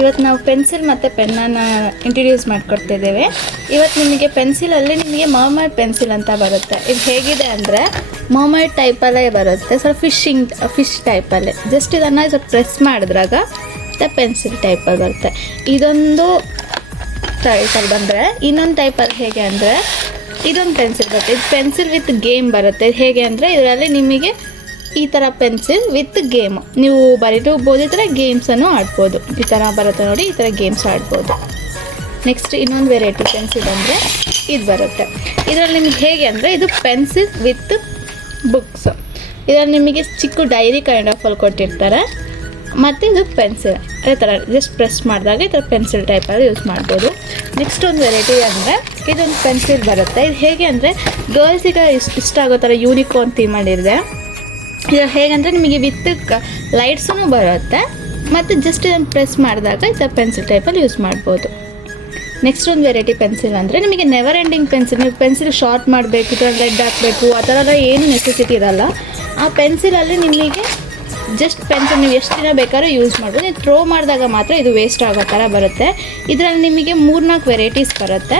ಇವತ್ತು ನಾವು ಪೆನ್ಸಿಲ್ ಮತ್ತು ಪೆನ್ನನ್ನು ಇಂಟ್ರಡ್ಯೂಸ್ ಮಾಡಿಕೊಡ್ತಿದ್ದೇವೆ. ಇವತ್ತು ನಿಮಗೆ ಪೆನ್ಸಿಲಲ್ಲಿ ನಿಮಗೆ ಮರ್ಮೈಡ್ ಪೆನ್ಸಿಲ್ ಅಂತ ಬರುತ್ತೆ. ಇದು ಹೇಗಿದೆ ಅಂದರೆ ಮರ್ಮೈಡ್ ಟೈಪಲ್ಲೇ ಬರುತ್ತೆ, ಸ್ವಲ್ಪ ಫಿಶ್ ಟೈಪಲ್ಲೇ. ಜಸ್ಟ್ ಇದನ್ನು ಸ್ವಲ್ಪ ಪ್ರೆಸ್ ಮಾಡಿದ್ರಾಗ ಪೆನ್ಸಿಲ್ ಟೈಪಲ್ಲಿ ಬರುತ್ತೆ. ಇದೊಂದು ಟೈಪಲ್ಲಿ ಬಂದರೆ ಇನ್ನೊಂದು ಟೈಪಲ್ಲಿ ಹೇಗೆ ಅಂದರೆ ಇದೊಂದು ಪೆನ್ಸಿಲ್ ಬರುತ್ತೆ. ಇದು ಪೆನ್ಸಿಲ್ ವಿತ್ ಗೇಮ್ ಬರುತ್ತೆ. ಹೇಗೆ ಅಂದರೆ ಇದರಲ್ಲಿ ನಿಮಗೆ ಈ ಥರ ಪೆನ್ಸಿಲ್ ವಿತ್ ಗೇಮ್ ನೀವು ಬರೀಬೋದು, ಈ ಥರ ಗೇಮ್ಸನ್ನು ಆಡ್ಬೋದು. ಈ ಥರ ಬರುತ್ತೆ ನೋಡಿ, ಈ ಥರ ಗೇಮ್ಸ್ ಆಡ್ಬೋದು. ನೆಕ್ಸ್ಟ್ ಇನ್ನೊಂದು ವೆರೈಟಿ ಪೆನ್ಸಿಲ್ ಅಂದರೆ ಇದು ಬರುತ್ತೆ. ಇದರಲ್ಲಿ ನಿಮಗೆ ಹೇಗೆ ಅಂದರೆ ಇದು ಪೆನ್ಸಿಲ್ ವಿತ್ ಬುಕ್ಸ್. ಇದರಲ್ಲಿ ನಿಮಗೆ ಚಿಕ್ಕ ಡೈರಿ ಕೈಂಡ್ ಆಫ್ ಅಲ್ಲಿ ಕೊಟ್ಟಿರ್ತಾರೆ. ಮತ್ತು ಇದು ಪೆನ್ಸಿಲ್ ಈ ಥರ ಜಸ್ಟ್ ಪ್ರೆಸ್ ಮಾಡಿದಾಗ ಈ ಥರ ಪೆನ್ಸಿಲ್ ಟೈಪಲ್ಲಿ ಯೂಸ್ ಮಾಡ್ಬೋದು. ನೆಕ್ಸ್ಟ್ ಒಂದು ವೆರೈಟಿ ಅಂದರೆ ಇದೊಂದು ಪೆನ್ಸಿಲ್ ಬರುತ್ತೆ. ಇದು ಹೇಗೆ ಅಂದರೆ ಗರ್ಲ್ಸಿಗೆ ಇಷ್ಟ ಆಗೋ ಥರ ಯೂನಿಕಾರ್ನ್ ಥೀಮ್ ಮಾಡಿದೆ. ಇದು ಹೇಗಂದರೆ ನಿಮಗೆ ವಿತ್ ಲೈಟ್ಸೂ ಬರುತ್ತೆ ಮತ್ತು ಜಸ್ಟ್ ಇದನ್ನು ಪ್ರೆಸ್ ಮಾಡಿದಾಗ ಈ ಥರ ಪೆನ್ಸಿಲ್ ಟೈಪಲ್ಲಿ ಯೂಸ್ ಮಾಡ್ಬೋದು. ನೆಕ್ಸ್ಟ್ ಒಂದು ವೆರೈಟಿ ಪೆನ್ಸಿಲ್ ಅಂದರೆ ನಿಮಗೆ ನೆವರ್ ಎಂಡಿಂಗ್ ಪೆನ್ಸಿಲ್. ನೀವು ಪೆನ್ಸಿಲ್ ಶಾರ್ಟ್ ಮಾಡಬೇಕು, ಈ ಥರ ಲೆಡ್ ಹಾಕಬೇಕು, ಆ ಥರ ಎಲ್ಲ ಏನು ನೆಸೆಸಿಟಿ ಇರೋಲ್ಲ. ಆ ಪೆನ್ಸಿಲಲ್ಲಿ ನಿಮಗೆ ಜಸ್ಟ್ ಪೆನ್ಸಿಲ್ ನೀವು ಎಷ್ಟು ದಿನ ಬೇಕಾದ್ರೂ ಯೂಸ್ ಮಾಡ್ಬೋದು. ನೀವು ಥ್ರೋ ಮಾಡಿದಾಗ ಮಾತ್ರ ಇದು ವೇಸ್ಟ್ ಆಗೋ ಥರ ಬರುತ್ತೆ. ಇದರಲ್ಲಿ ನಿಮಗೆ 3-4 ವೆರೈಟೀಸ್ ಬರುತ್ತೆ.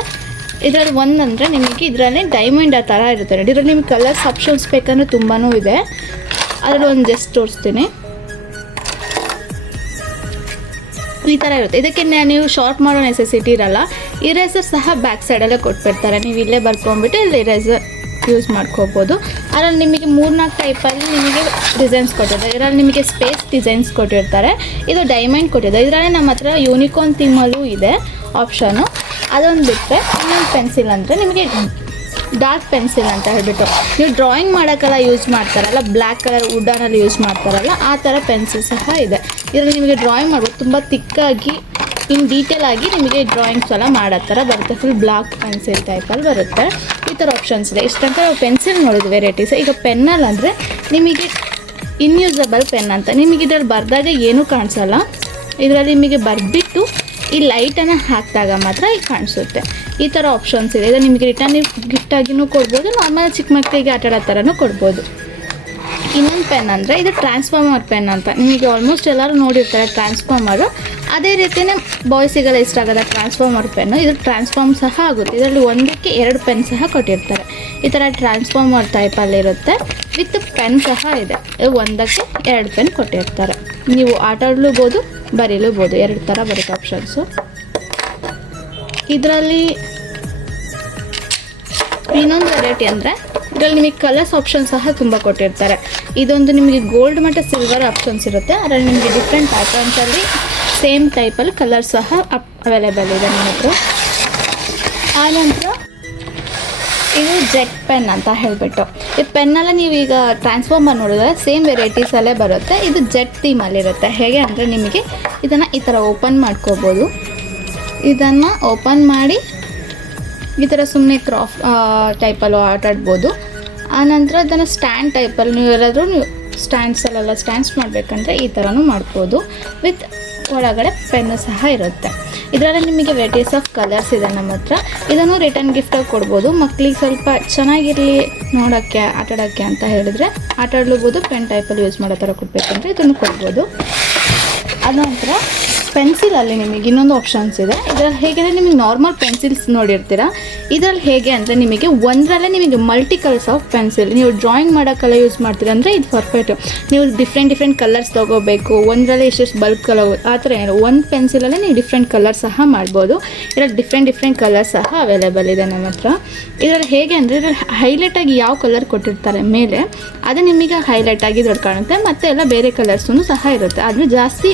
ಇದರಲ್ಲಿ ಒಂದು ಅಂದರೆ ನಿಮಗೆ ಇದರಲ್ಲಿ ಡೈಮಂಡ್ ಆ ಥರ ಇರುತ್ತೆ ನೋಡಿ. ಇದರಲ್ಲಿ ನಿಮ್ಗೆ ಕಲರ್ಸ್ ಆಪ್ಷನ್ಸ್ ಬೇಕಂದ್ರೆ ತುಂಬಾ ಇದೆ. ಅದರಲ್ಲಿ ಒಂದು ಜಸ್ಟ್ ತೋರಿಸ್ತೀನಿ. ಈ ಥರ ಇರುತ್ತೆ. ಇದಕ್ಕೆ ನೀವು ಶಾರ್ಟ್ ಮಾಡೋ ನೆಸೆಸಿಟಿ ಇರಲ್ಲ. ಇರೇಸರ್ ಸಹ ಬ್ಯಾಕ್ ಸೈಡಲ್ಲೇ ಕೊಟ್ಬಿಡ್ತಾರೆ. ನೀವು ಇಲ್ಲೇ ಬರ್ಕೊಂಡ್ಬಿಟ್ಟು ಇಲ್ಲಿ ಇರೇಸರ್ ಯೂಸ್ ಮಾಡ್ಕೋಬೋದು. ಅದರಲ್ಲಿ ನಿಮಗೆ 3-4 ಟೈಪಲ್ಲಿ ನಿಮಗೆ ಡಿಸೈನ್ಸ್ ಕೊಟ್ಟಿರ್ತಾರೆ. ಇದರಲ್ಲಿ ನಿಮಗೆ ಸ್ಪೇಸ್ ಡಿಸೈನ್ಸ್ ಕೊಟ್ಟಿರ್ತಾರೆ. ಇದು ಡೈಮಂಡ್ ಕೊಟ್ಟಿದ್ದಾರೆ. ಇದರಲ್ಲಿ ನಮ್ಮ ಹತ್ರ ಯೂನಿಕಾರ್ನ್ ಥೀಮಲ್ಲೂ ಇದೆ ಆಪ್ಷನು. ಅದೊಂದು ಬಿಟ್ಟರೆ ಇನ್ನೊಂದು ಪೆನ್ಸಿಲ್ ಅಂದರೆ ನಿಮಗೆ ಡಾರ್ಕ್ ಪೆನ್ಸಿಲ್ ಅಂತ ಹೇಳ್ಬಿಟ್ಟು ನೀವು ಡ್ರಾಯಿಂಗ್ ಮಾಡೋಕ್ಕೆಲ್ಲ ಯೂಸ್ ಮಾಡ್ತಾರಲ್ಲ, ಬ್ಲ್ಯಾಕ್ ಕಲರ್ ವುಡನಲ್ಲಿ ಯೂಸ್ ಮಾಡ್ತಾರಲ್ಲ, ಆ ಥರ ಪೆನ್ಸಿಲ್ ಸಹ ಇದೆ. ಇದರಲ್ಲಿ ನಿಮಗೆ ಡ್ರಾಯಿಂಗ್ ಮಾಡ್ಬೋದು. ತುಂಬ ತಿಕ್ಕಾಗಿ ಇನ್ ಡೀಟೇಲ್ ಆಗಿ ನಿಮಗೆ ಡ್ರಾಯಿಂಗ್ಸ್ ಎಲ್ಲ ಮಾಡೋ ಥರ ಬರುತ್ತೆ. ಫುಲ್ ಬ್ಲಾಕ್ ಪೆನ್ಸಿಲ್ ಟೈಪಲ್ಲಿ ಬರುತ್ತೆ. ಈ ಥರ ಆಪ್ಷನ್ಸ್ ಇದೆ. ಇಷ್ಟಂತ ನಾವು ಪೆನ್ಸಿಲ್ ನೋಡಿದ್ವಿ ವೆರೈಟೀಸ್. ಈಗ ಪೆನ್ನಲ್ಲಿ ಅಂದರೆ ನಿಮಗೆ ಇನ್ಯೂಸಬಲ್ ಪೆನ್ ಅಂತ. ನಿಮಗೆ ಇದರಲ್ಲಿ ಬರೆದಾಗ ಏನೂ ಕಾಣಿಸಲ್ಲ. ಇದರಲ್ಲಿ ನಿಮಗೆ ಬರೆದ್ಬಿಟ್ಟು ಈ ಲೈಟನ್ನು ಹಾಕಿದಾಗ ಮಾತ್ರ ಈಗ ಕಾಣಿಸುತ್ತೆ. ಈ ಥರ ಆಪ್ಷನ್ಸ್ ಇದೆ. ಇದು ನಿಮಗೆ ರಿಟರ್ನ್ ಗಿಫ್ಟಾಗಿಯೂ ಕೊಡ್ಬೋದು, ನಾರ್ಮಲ್ ಚಿಕ್ಕ ಮಕ್ಕಳಿಗೆ ಆಟ ಆಡೋ ಥರನೂ ಕೊಡ್ಬೋದು. ಇನ್ನೊಂದು ಪೆನ್ ಅಂದರೆ ಇದು ಟ್ರಾನ್ಸ್ಫಾರ್ಮರ್ ಪೆನ್ ಅಂತ. ನಿಮಗೆ ಆಲ್ಮೋಸ್ಟ್ ಎಲ್ಲರೂ ನೋಡಿರ್ತಾರೆ ಟ್ರಾನ್ಸ್ಫಾರ್ಮರು. ಅದೇ ರೀತಿಯೇ ಬಾಯ್ಸಿಗೆಲ್ಲ ಇಷ್ಟ ಆಗೋದ ಟ್ರಾನ್ಸ್ಫಾರ್ಮರ್ ಪೆನ್ನು. ಇದು ಟ್ರಾನ್ಸ್ಫಾರ್ಮ್ ಸಹ ಆಗುತ್ತೆ. ಇದರಲ್ಲಿ ಒಂದಕ್ಕೆ 2 ಪೆನ್ ಸಹ ಕೊಟ್ಟಿರ್ತಾರೆ. ಈ ಥರ ಟ್ರಾನ್ಸ್ಫಾರ್ಮರ್ ಟೈಪಲ್ಲಿರುತ್ತೆ. ವಿತ್ ಪೆನ್ ಸಹ ಇದೆ. ಒಂದಕ್ಕೆ 2 ಪೆನ್ ಕೊಟ್ಟಿರ್ತಾರೆ. ನೀವು ಆಟ ಆಡಲೂಬೋದು, ಬರೀಲೂಬೋದು. 2 ಥರ ಬರುತ್ತೆ ಆಪ್ಷನ್ಸು. ಇದರಲ್ಲಿ ಇನ್ನೊಂದು ವೆರೈಟಿ ಅಂದರೆ ಇದರಲ್ಲಿ ನಿಮಗೆ ಕಲರ್ಸ್ ಆಪ್ಷನ್ ಸಹ ತುಂಬ ಕೊಟ್ಟಿರ್ತಾರೆ. ಇದೊಂದು ನಿಮಗೆ ಗೋಲ್ಡ್ ಮತ್ತು ಸಿಲ್ವರ್ ಆಪ್ಷನ್ಸ್ ಇರುತ್ತೆ. ಅದರಲ್ಲಿ ನಿಮಗೆ ಡಿಫ್ರೆಂಟ್ ಪ್ಯಾಟರ್ನ್ಸಲ್ಲಿ ಸೇಮ್ ಟೈಪಲ್ಲಿ ಕಲರ್ ಸಹ ಅವೈಲೇಬಲ್ ಇದೆ ನಿಮ್ಮ ಹತ್ರ. ಆನಂತರ ಇದು ಜೆಟ್ ಪೆನ್ ಅಂತ ಹೇಳಿಬಿಟ್ಟು ಈ ಪೆನ್ನೆಲ್ಲ ನೀವು ಈಗ ಟ್ರಾನ್ಸ್ಫಾರ್ಮರ್ ನೋಡಿದ್ರೆ ಸೇಮ್ ವೆರೈಟೀಸಲ್ಲೇ ಬರುತ್ತೆ. ಇದು ಜೆಟ್ ಥೀಮಲ್ಲಿರುತ್ತೆ. ಹೇಗೆ ಅಂದರೆ ನಿಮಗೆ ಇದನ್ನು ಈ ಥರ ಓಪನ್ ಮಾಡ್ಕೋಬೋದು. ಇದನ್ನು ಓಪನ್ ಮಾಡಿ ಈ ಥರ ಸುಮ್ಮನೆ ಟೈಪಲ್ಲೂ ಆಟ ಆಡ್ಬೋದು. ಆನಂತರ ಅದನ್ನು ಸ್ಟ್ಯಾಂಡ್ ಟೈಪಲ್ಲಿ ನೀವು ಎಲ್ಲಾದರೂ ಸ್ಟ್ಯಾಂಡ್ಸಲ್ಲೆಲ್ಲ ಸ್ಟ್ಯಾಂಡ್ಸ್ ಮಾಡಬೇಕಂದ್ರೆ ಈ ಥರನೂ ಮಾಡ್ಬೋದು. ವಿತ್ ಒಳಗಡೆ ಪೆನ್ನು ಸಹ ಇರುತ್ತೆ. ಇದರಲ್ಲಿ ನಿಮಗೆ ವೆರೈಟೀಸ್ ಆಫ್ ಕಲರ್ಸ್ ಇದೆ ನಮ್ಮ ಹತ್ರ. ಇದನ್ನು ರಿಟರ್ನ್ ಗಿಫ್ಟಾಗಿ ಕೊಡ್ಬೋದು. ಮಕ್ಕಳಿಗೆ ಸ್ವಲ್ಪ ಚೆನ್ನಾಗಿರಲಿ ನೋಡೋಕ್ಕೆ, ಆಟ ಆಡೋಕ್ಕೆ ಅಂತ ಹೇಳಿದ್ರೆ ಆಟ ಆಡ್ಲೂಬೋದು. ಪೆನ್ ಟೈಪಲ್ಲಿ ಯೂಸ್ ಮಾಡೋ ಥರ ಕೊಡಬೇಕಂದ್ರೆ ಇದನ್ನು ಕೊಡ್ಬೋದು. ಅನಂತರ ಪೆನ್ಸಿಲಲ್ಲಿ ನಿಮಗೆ ಇನ್ನೊಂದು ಆಪ್ಷನ್ಸ್ ಇದೆ. ಇದರಲ್ಲಿ ಹೇಗೆ ಅಂದರೆ ನಿಮಗೆ ನಾರ್ಮಲ್ ಪೆನ್ಸಿಲ್ಸ್ ನೋಡಿರ್ತೀರ. ಇದರಲ್ಲಿ ಹೇಗೆ ಅಂದರೆ ನಿಮಗೆ ಒಂದರಲ್ಲೇ ನಿಮಗೆ ಮಲ್ಟಿ ಕಲರ್ಸ್ ಆಫ್ ಪೆನ್ಸಿಲ್. ನೀವು ಡ್ರಾಯಿಂಗ್ ಮಾಡೋಕ್ಕೆಲ್ಲ ಯೂಸ್ ಮಾಡ್ತೀರ ಅಂದರೆ ಇದು ಪರ್ಫೆಕ್ಟು. ನೀವು ಡಿಫ್ರೆಂಟ್ ಕಲರ್ಸ್ ತೊಗೋಬೇಕು, ಒಂದರಲ್ಲೇ ಇಷ್ಟು ಬಲ್ಕ್ ಕಲರ್ ಆ ಥರ ಏನು, ಒಂದು ಪೆನ್ಸಿಲಲ್ಲೇ ನೀವು ಡಿಫ್ರೆಂಟ್ ಕಲರ್ ಸಹ ಮಾಡ್ಬೋದು. ಇದರಲ್ಲಿ ಡಿಫ್ರೆಂಟ್ ಕಲರ್ ಸಹ ಅವೈಲೇಬಲ್ ಇದೆ ನಮ್ಮ ಹತ್ರ. ಇದರಲ್ಲಿ ಹೇಗೆ ಅಂದರೆ ಇದರಲ್ಲಿ ಹೈಲೈಟಾಗಿ ಯಾವ ಕಲರ್ ಕೊಟ್ಟಿರ್ತಾರೆ ಮೇಲೆ ಅದು ನಿಮಗೆ ಹೈಲೈಟಾಗಿ ದೊಡ್ಡ ಕಾಣುತ್ತೆ. ಮತ್ತು ಎಲ್ಲ ಬೇರೆ ಕಲರ್ಸೂ ಸಹ ಇರುತ್ತೆ. ಆದರೆ ಜಾಸ್ತಿ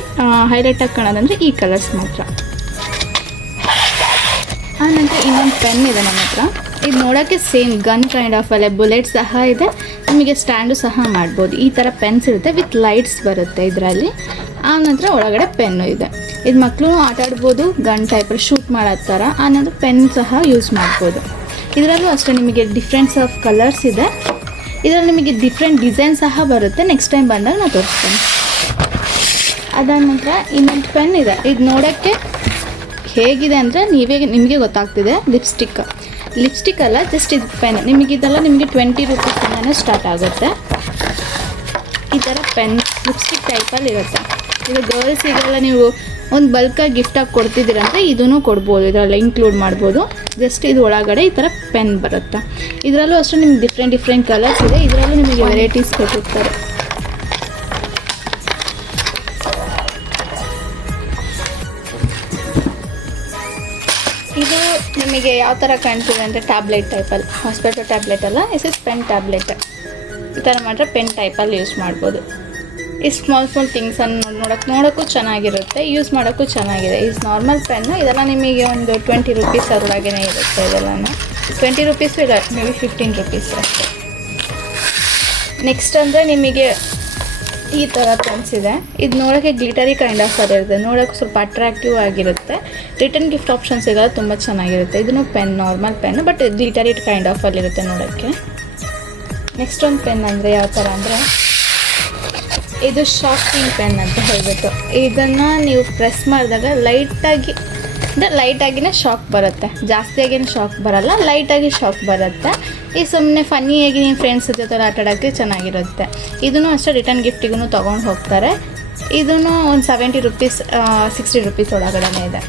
ಹೈಲೈಟಾಗಿ ಕಾಣೋದಂದರೆ ಈ ಕಲರ್ಸ್ ಮಾತ್ರ. ಆನಂತರ ಇನ್ನೊಂದು ಪೆನ್ ಇದೆ ನಮ್ಮ ಹತ್ರ. ಇದು ನೋಡೋಕ್ಕೆ ಸೇಮ್ ಗನ್ ಕೈಂಡ್ ಆಫ್ ಅಲ್ಲೇ ಬುಲೆಟ್ ಸಹ ಇದೆ. ನಿಮಗೆ ಸ್ಟ್ಯಾಂಡು ಸಹ ಮಾಡ್ಬೋದು. ಈ ಥರ ಪೆನ್ಸ್ ಇರುತ್ತೆ. ವಿತ್ ಲೈಟ್ಸ್ ಬರುತ್ತೆ ಇದರಲ್ಲಿ. ಆನಂತರ ಒಳಗಡೆ ಪೆನ್ನು ಇದೆ. ಇದು ಮಕ್ಕಳು ಆಟ ಆಡ್ಬೋದು, ಗನ್ ಟೈಪಲ್ಲಿ ಶೂಟ್ ಮಾಡೋ ಥರ. ಆನಂತರ ಪೆನ್ ಸಹ ಯೂಸ್ ಮಾಡ್ಬೋದು. ಇದರಲ್ಲೂ ಅಷ್ಟೇ ನಿಮಗೆ ಡಿಫ್ರೆನ್ಸ್ ಆಫ್ ಕಲರ್ಸ್ ಇದೆ. ಇದರಲ್ಲಿ ನಿಮಗೆ ಡಿಫ್ರೆಂಟ್ ಡಿಸೈನ್ ಸಹ ಬರುತ್ತೆ. ನೆಕ್ಸ್ಟ್ ಟೈಮ್ ಬಂದಾಗ ನಾನು ತೋರಿಸ್ತೇನೆ. ಅದಾದ ನಂತರ ಇನ್ನೊಂದು ಪೆನ್ ಇದೆ. ಇದು ನೋಡೋಕ್ಕೆ ಹೇಗಿದೆ ಅಂದರೆ ನಿಮಗೆ ಗೊತ್ತಾಗ್ತಿದೆ. ಲಿಪ್ಸ್ಟಿಕ್ ಅಲ್ಲ, ಜಸ್ಟ್ ಇದು ಪೆನ್. ನಿಮಗಿದೆಲ್ಲ ನಿಮಗೆ 20 ರೂಪೀಸಿಂದನೇ ಸ್ಟಾರ್ಟ್ ಆಗುತ್ತೆ. ಈ ಥರ ಪೆನ್ ಲಿಪ್ಸ್ಟಿಕ್ ಟೈಪಲ್ಲಿ ಇರುತ್ತೆ. ಇದು ಗರ್ಲ್ಸಿಗೆಲ್ಲ ನೀವು ಒಂದು ಬಲ್ಕಾಗಿ ಗಿಫ್ಟಾಗಿ ಕೊಡ್ತಿದ್ದೀರಂದರೆ ಇದೂ ಕೊಡ್ಬೋದು, ಇದರಲ್ಲಿ ಇನ್ಕ್ಲೂಡ್ ಮಾಡ್ಬೋದು. ಜಸ್ಟ್ ಇದು ಒಳಗಡೆ ಈ ಥರ ಪೆನ್ ಬರುತ್ತೆ. ಇದರಲ್ಲೂ ಅಷ್ಟೇ ನಿಮ್ಗೆ ಡಿಫ್ರೆಂಟ್ ಕಲರ್ಸ್ ಇದೆ. ಇದರಲ್ಲೂ ನಿಮಗೆ ವೆರೈಟೀಸ್ ಕೊಟ್ಟಿರ್ತಾರೆ. ಇದು ನಿಮಗೆ ಯಾವ ಥರ ಕಾಣ್ತಿದೆ ಅಂದರೆ ಟ್ಯಾಬ್ಲೆಟ್ ಟೈಪಲ್ಲಿ, ಹಾಸ್ಪಿಟಲ್ ಟ್ಯಾಬ್ಲೆಟ್ ಅಲ್ಲ, ಇಸ್ ಪೆನ್ ಟ್ಯಾಬ್ಲೆಟ್. ಈ ಥರ ಮಾತ್ರ ಪೆನ್ ಟೈಪಲ್ಲಿ ಯೂಸ್ ಮಾಡ್ಬೋದು. ಈ ಸ್ಮಾಲ್ ಥಿಂಗ್ಸನ್ನು ನೋಡೋಕ್ಕೂ ಚೆನ್ನಾಗಿರುತ್ತೆ, ಯೂಸ್ ಮಾಡೋಕ್ಕೂ ಚೆನ್ನಾಗಿದೆ. ಈ ನಾರ್ಮಲ್ ಪೆನ್ನು ಇದೆಲ್ಲ ನಿಮಗೆ ಒಂದು 20 ರೂಪೀಸ್ ಅದರೊಳಗೇ ಇರುತ್ತೆ. ಇದೆಲ್ಲನೂ 20 ರೂಪೀಸು ಇಲ್ಲ, ಮೇ ಬಿ 15 ರೂಪೀಸ್ ಅಷ್ಟೇ. ನೆಕ್ಸ್ಟ್ ಅಂದರೆ ನಿಮಗೆ ಈ ಥರ ಪೆನ್ಸ್ ಇದೆ. ಇದು ನೋಡೋಕ್ಕೆ ಗ್ಲಿಟರಿ ಕೈಂಡ್ ಆಫ್ ಇರುತ್ತೆ, ನೋಡೋಕ್ಕೆ ಸ್ವಲ್ಪ ಅಟ್ರಾಕ್ಟಿವ್ ಆಗಿರುತ್ತೆ. ರಿಟರ್ನ್ ಗಿಫ್ಟ್ ಆಪ್ಷನ್ ಸಿಗೋದು ತುಂಬ ಚೆನ್ನಾಗಿರುತ್ತೆ. ಇದನ್ನು pen, normal pen, but glittery kind of ಅಲ್ಲಿರುತ್ತೆ ನೋಡೋಕ್ಕೆ. ನೆಕ್ಸ್ಟ್ ಒಂದು ಪೆನ್ ಅಂದರೆ ಯಾವ ಥರ ಅಂದರೆ ಇದು ಶಾಕಿಂಗ್ ಪೆನ್ ಅಂತ ಹೇಳ್ಬಿಟ್ಟು, ಇದನ್ನು ನೀವು ಪ್ರೆಸ್ ಮಾಡಿದಾಗ ಲೈಟಾಗಿನೇ ಶಾಕ್ ಬರುತ್ತೆ, ಜಾಸ್ತಿಯಾಗೇನು ಶಾಕ್ ಬರಲ್ಲ, ಲೈಟಾಗಿ ಶಾಕ್ ಬರುತ್ತೆ. ಈ ಸುಮ್ಮನೆ ಫನ್ನಿಯಾಗಿ ನಿಮ್ಮ ಫ್ರೆಂಡ್ಸ್ ಜೊತೆ ಆಟ ಆಡೋಕ್ಕೆ ಚೆನ್ನಾಗಿರುತ್ತೆ. ಇದನ್ನು ಅಷ್ಟೇ ರಿಟರ್ನ್ ಗಿಫ್ಟಿಗೂ ತೊಗೊಂಡು ಹೋಗ್ತಾರೆ. ಇದೂ ಒಂದು 70 ರೂಪೀಸ್ 60 ರೂಪೀಸ್ ಒಳಗಡೆ ಇದೆ.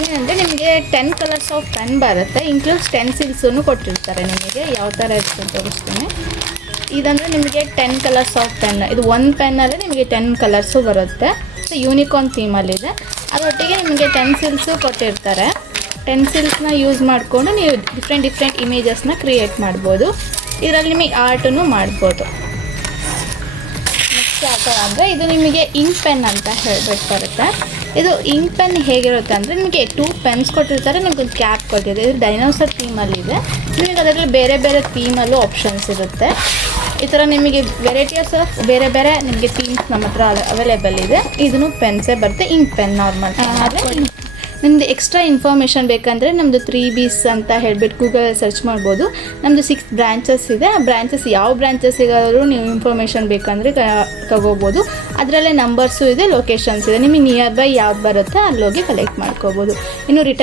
ಏನಂದರೆ ನಿಮಗೆ 10 ಕಲರ್ಸ್ ಆಫ್ ಪೆನ್ ಬರುತ್ತೆ, ಇನ್ಕ್ಲೂಡ್ಸ್ ಪೆನ್ಸಿಲ್ಸನ್ನು ಕೊಟ್ಟಿರ್ತಾರೆ. ನಿಮಗೆ ಯಾವ ಥರ ಇರುತ್ತೆ ತೋರಿಸ್ತೀನಿ. ಇದಂದರೆ ನಿಮಗೆ 10 ಕಲರ್ಸ್ ಆಫ್ ಪೆನ್, ಇದು ಒಂದು ಪೆನ್ನಲ್ಲೇ ನಿಮಗೆ 10 ಕಲರ್ಸು ಬರುತ್ತೆ. ಸೊ ಯೂನಿಕಾರ್ನ್ ಥೀಮಲ್ಲಿದೆ. ಅದರೊಟ್ಟಿಗೆ ನಿಮಗೆ ಪೆನ್ಸಿಲ್ಸು ಕೊಟ್ಟಿರ್ತಾರೆ. ಪೆನ್ಸಿಲ್ಸ್ನ ಯೂಸ್ ಮಾಡಿಕೊಂಡು ನೀವು ಡಿಫ್ರೆಂಟ್ ಇಮೇಜಸ್ನ ಕ್ರಿಯೇಟ್ ಮಾಡ್ಬೋದು. ಇದರಲ್ಲಿ ನಿಮಗೆ ಆರ್ಟನ್ನು ಮಾಡ್ಬೋದು. ನೆಕ್ಸ್ಟ್ ಯಾವ ಥರ ಅಂದರೆ ಇದು ನಿಮಗೆ ಇಂಕ್ ಪೆನ್ ಅಂತ ಹೇಳ್ಬಿಟ್ಟು ಬರುತ್ತೆ. ಇದು ಇಂಕ್ ಪೆನ್ ಹೇಗಿರುತ್ತೆ ಅಂದರೆ ನಿಮಗೆ 2 ಪೆನ್ಸ್ ಕೊಟ್ಟಿರ್ತಾರೆ, ನಿಮಗೊಂದು ಕ್ಯಾಪ್ ಕೊಟ್ಟಿದೆ. ಇದು ಡೈನೋಸರ್ ಥೀಮಲ್ಲಿದೆ. ನಿಮಗೆ ಅದರಲ್ಲಿ ಬೇರೆ ಥೀಮಲ್ಲೂ ಆಪ್ಷನ್ಸ್ ಇರುತ್ತೆ. ಈ ಥರ ನಿಮಗೆ ವೆರೈಟೀಸ್ ಆಫ್ ಬೇರೆ ನಿಮಗೆ ಥೀಮ್ಸ್ ನಮ್ಮ ಹತ್ರ ಅವೈಲೇಬಲ್ ಇದೆ. ಇದನ್ನು ಪೆನ್ಸೇ ಬರುತ್ತೆ, ಇಂಕ್ ಪೆನ್ ನಾರ್ಮಲ್. ಆದರೆ ನಿಮ್ಮದು ಎಕ್ಸ್ಟ್ರಾ ಇನ್ಫಾರ್ಮೇಷನ್ ಬೇಕಂದರೆ ನಮ್ಮದು 3Bs ಅಂತ ಹೇಳ್ಬಿಟ್ಟು ಗೂಗಲಲ್ಲಿ ಸರ್ಚ್ ಮಾಡ್ಬೋದು. ನಮ್ಮದು 6 ಬ್ರ್ಯಾಂಚಸ್ ಇದೆ. ಆ ಬ್ರ್ಯಾಂಚಸ್ ಯಾವ ಬ್ರ್ಯಾಂಚಸ್ಸಿಗಾದರೂ ನೀವು ಇನ್ಫಾರ್ಮೇಷನ್ ಬೇಕಂದರೆ ತಗೋಬೋದು. ಅದರಲ್ಲೇ ನಂಬರ್ಸು ಇದೆ, ಲೊಕೇಶನ್ಸ್ ಇದೆ. ನಿಮಗೆ ನಿಯರ್ ಬೈ ಯಾವ್ದು ಬರುತ್ತೆ ಅಲ್ಲೋಗಿ ಕಲೆಕ್ಟ್ ಮಾಡ್ಕೋಬೋದು. ಇನ್ನು ರಿಟರ್ನ್